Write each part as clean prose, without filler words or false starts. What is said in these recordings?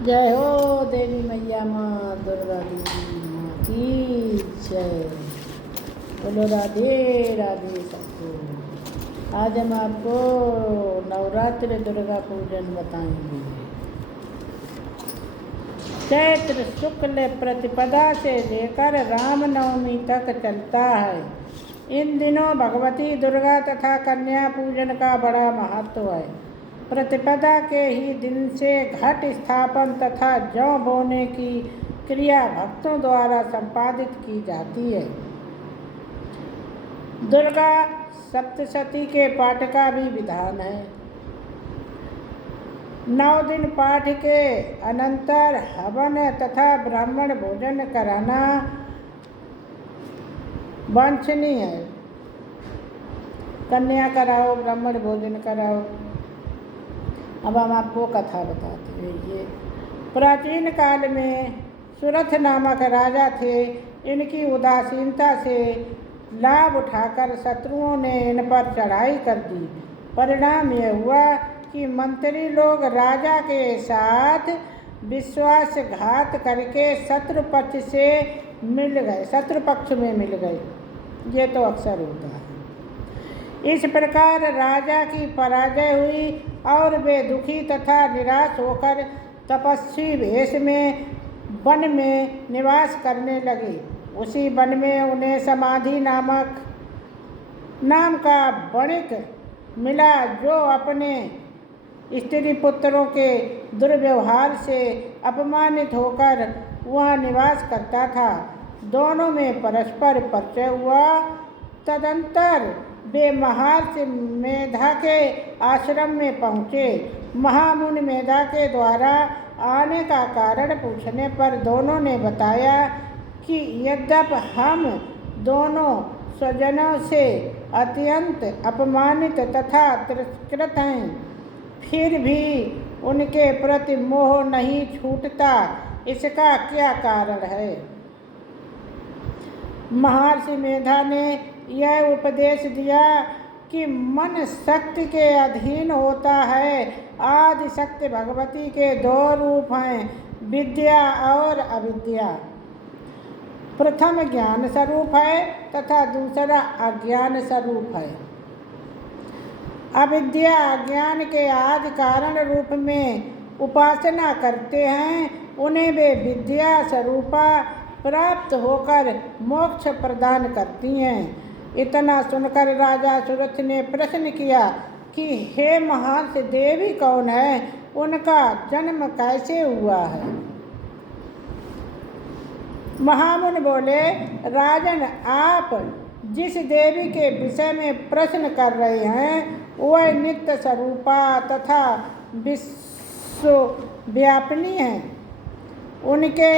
जय हो देवी मैया माँ दुर्गा देवी माँ की जय। बोलो राधे राधे सबको। आज हम आपको नवरात्रि दुर्गा पूजन बताएंगे। चैत्र शुक्ल प्रतिपदा से लेकर रामनवमी तक चलता है। इन दिनों भगवती दुर्गा तथा कन्या पूजन का बड़ा महत्व है। प्रतिपदा के ही दिन से घट स्थापन तथा जौ बोने की क्रिया भक्तों द्वारा संपादित की जाती है। दुर्गा सप्तशती के पाठ का भी विधान है। 9 दिन पाठ के अनंतर हवन तथा ब्राह्मण भोजन कराना वांछनीय है। कन्या कराओ, ब्राह्मण भोजन कराओ। अब हम आपको कथा बताते हैं। ये प्राचीन काल में सुरथ नामक राजा थे। इनकी उदासीनता से लाभ उठाकर शत्रुओं ने इन पर चढ़ाई कर दी। परिणाम यह हुआ कि मंत्री लोग राजा के साथ विश्वासघात करके शत्रु पक्ष में मिल गए। ये तो अक्सर होता है। इस प्रकार राजा की पराजय हुई और वे दुखी तथा निराश होकर तपस्वी वेश में वन में निवास करने लगे। उसी वन में उन्हें समाधि नाम का वणिक मिला, जो अपने स्त्री पुत्रों के दुर्व्यवहार से अपमानित होकर वहाँ निवास करता था। दोनों में परस्पर परिचय हुआ। तदंतर वे महर्षि मेधा के आश्रम में पहुँचे। महामुनि मेधा के द्वारा आने का कारण पूछने पर दोनों ने बताया कि यद्यपि हम दोनों स्वजनों से अत्यंत अपमानित तथा तिरस्कृत हैं, फिर भी उनके प्रति मोह नहीं छूटता। इसका क्या कारण है? महर्षि मेधा ने यह उपदेश दिया कि मन शक्ति के अधीन होता है। आदि शक्ति भगवती के 2 रूप हैं, विद्या और अविद्या। प्रथम ज्ञान स्वरूप है तथा दूसरा अज्ञान स्वरूप है। अविद्या अज्ञान के आदि कारण रूप में उपासना करते हैं, उन्हें वे विद्या स्वरूपा प्राप्त होकर मोक्ष प्रदान करती हैं। इतना सुनकर राजा सुरथ ने प्रश्न किया कि हे महर्षि, देवी कौन है? उनका जन्म कैसे हुआ है? महामुनि बोले, राजन, आप जिस देवी के विषय में प्रश्न कर रहे हैं वह नित्य स्वरूपा तथा विश्वव्यापिनी है। उनके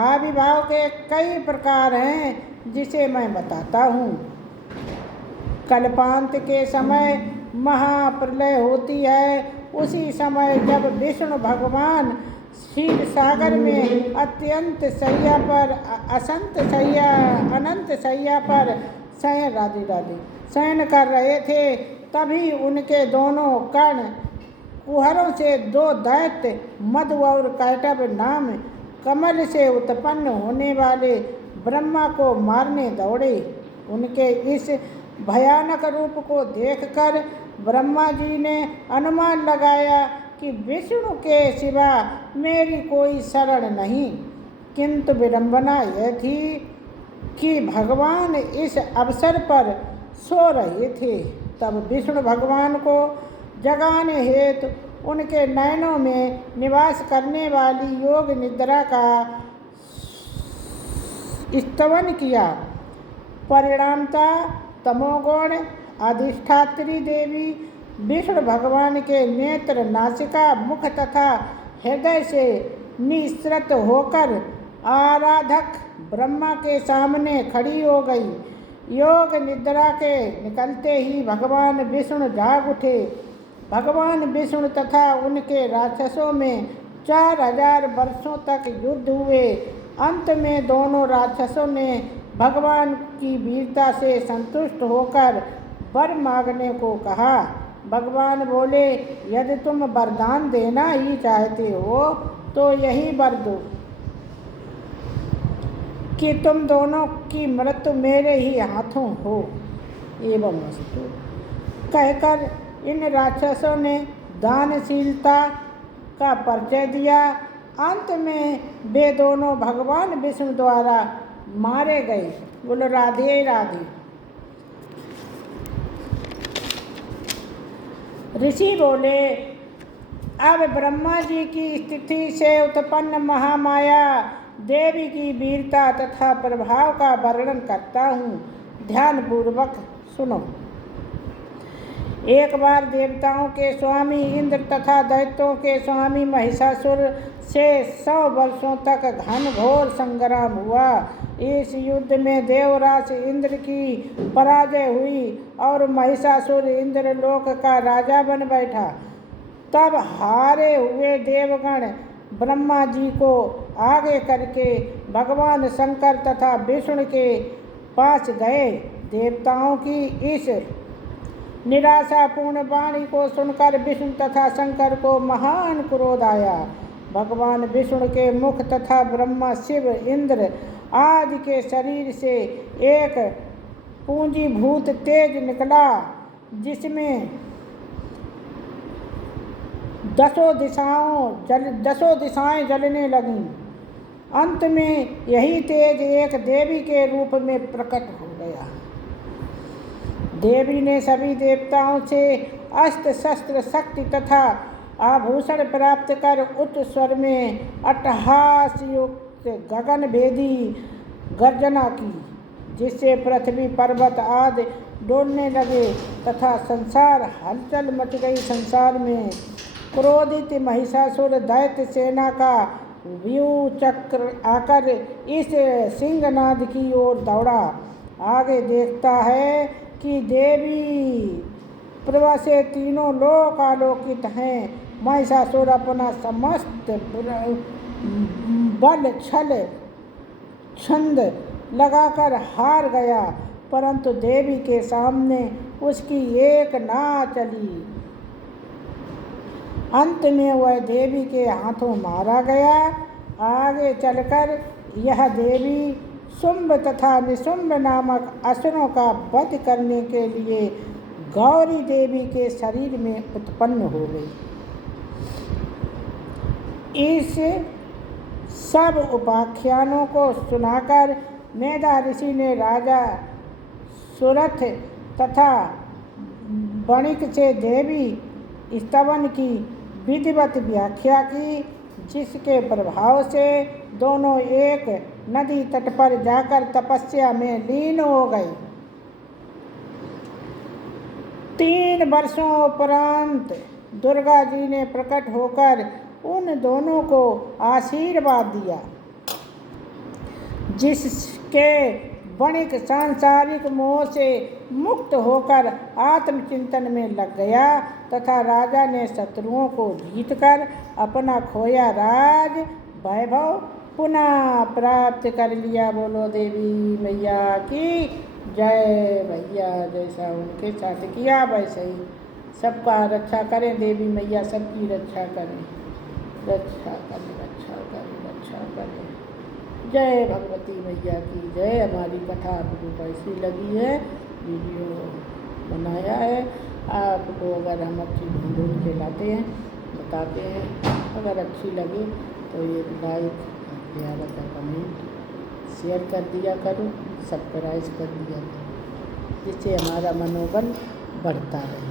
आविर्भाव के कई प्रकार हैं, जिसे मैं बताता हूँ। कल्पांत के समय महाप्रलय होती है। उसी समय जब विष्णु भगवान क्षीर सागर में अनंत शैया पर शयन कर रहे थे, तभी उनके दोनों कर्ण कुहरों से 2 दैत्य मधु और कैटभ नाम कमल से उत्पन्न होने वाले ब्रह्मा को मारने दौड़े। उनके इस भयानक रूप को देखकर ब्रह्मा जी ने अनुमान लगाया कि विष्णु के सिवा मेरी कोई शरण नहीं। किंतु विडंबना यह थी कि भगवान इस अवसर पर सो रहे थे। तब विष्णु भगवान को जगाने हेतु उनके नयनों में निवास करने वाली योग निद्रा का स्तवन किया। परिणामतः तमोगुण अधिष्ठात्री देवी विष्णु भगवान के नेत्र, नासिका, मुख तथा हृदय से निःसृत होकर आराधक ब्रह्मा के सामने खड़ी हो गई। योग निद्रा के निकलते ही भगवान विष्णु जाग उठे। भगवान विष्णु तथा उनके राक्षसों में 4000 वर्षों तक युद्ध हुए। अंत में दोनों राक्षसों ने भगवान की वीरता से संतुष्ट होकर वर मांगने को कहा। भगवान बोले, यदि तुम वरदान देना ही चाहते हो तो यही वर दो कि तुम दोनों की मृत्यु मेरे ही हाथों हो। एवं वस्तु कहकर इन राक्षसों ने दानशीलता का परिचय दिया। अंत में वे दोनों भगवान विष्णु द्वारा मारे गए। बोलो राधे राधे। ऋषि बोले, अब ब्रह्मा जी की स्थिति से उत्पन्न महामाया देवी की वीरता तथा प्रभाव का वर्णन करता हूँ, ध्यान पूर्वक सुनो। एक बार देवताओं के स्वामी इंद्र तथा दैत्यों के स्वामी महिषासुर से 100 वर्षों तक घनघोर संग्राम हुआ। इस युद्ध में देवराज इंद्र की पराजय हुई और महिषासुर इंद्रलोक का राजा बन बैठा। तब हारे हुए देवगण ब्रह्मा जी को आगे करके भगवान शंकर तथा विष्णु के पास गए। देवताओं की इस निराशापूर्ण वाणी को सुनकर विष्णु तथा शंकर को महान क्रोध आया। भगवान विष्णु के मुख तथा ब्रह्मा शिव इंद्र आदि के शरीर से एक पूंजीभूत तेज निकला, जिसमें दसों दिशाएं जलने लगीं। अंत में यही तेज एक देवी के रूप में प्रकट हो गया। देवी ने सभी देवताओं से अस्त्र शस्त्र शक्ति तथा आभूषण प्राप्त कर उच्च स्वर में अट्टहास युक्त गगन भेदी गर्जना की, जिससे पृथ्वी पर्वत आदि डोलने लगे तथा संसार हलचल मच गई। संसार में क्रोधित महिषासुर दैत्य सेना का व्यूह चक्र आकर इस सिंहनाद की ओर दौड़ा। आगे देखता है कि देवी प्रभा से तीनों लोक आलोकित हैं। महिषासुर अपना समस्त बल छल छंद लगाकर हार गया, परंतु देवी के सामने उसकी एक ना चली। अंत में वह देवी के हाथों मारा गया। आगे चलकर यह देवी शुंभ तथा निशुंभ नामक असुरों का वध करने के लिए गौरी देवी के शरीर में उत्पन्न हो गई। इस सब उपाख्यानों को सुनाकर मेधा ऋषि ने राजा सुरथ तथा वणिक से देवी स्तवन की विधिवत व्याख्या की, जिसके प्रभाव से दोनों एक नदी तट पर जाकर तपस्या में लीन हो गए। 3 वर्षों उपरांत दुर्गा जी ने प्रकट होकर उन दोनों को आशीर्वाद दिया, जिसके वणिक सांसारिक मोह से मुक्त होकर आत्मचिंतन में लग गया तथा राजा ने शत्रुओं को जीतकर अपना खोया राज वैभव पुनः प्राप्त कर लिया। बोलो देवी मैया की जय। भैया जैसा उनके साथ किया वैसे ही सबका रक्षा करें। देवी मैया सबकी रक्षा करें, रक्षा करें, रक्षा करें, रक्षा करें। जय भगवती मैया की जय। हमारी कथा आपको कैसी लगी है, वीडियो बनाया है। आपको अगर हम अच्छी ढूंढ के लाते हैं, बताते हैं, अगर अच्छी लगे तो एक लाइक, प्यारा सा कमेंट, शेयर कर दिया करो, सब्सक्राइब कर दिया करो, जिससे हमारा मनोबल बढ़ता रहे।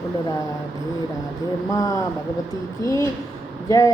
बोलो राधे राधे। माँ भगवती की जय।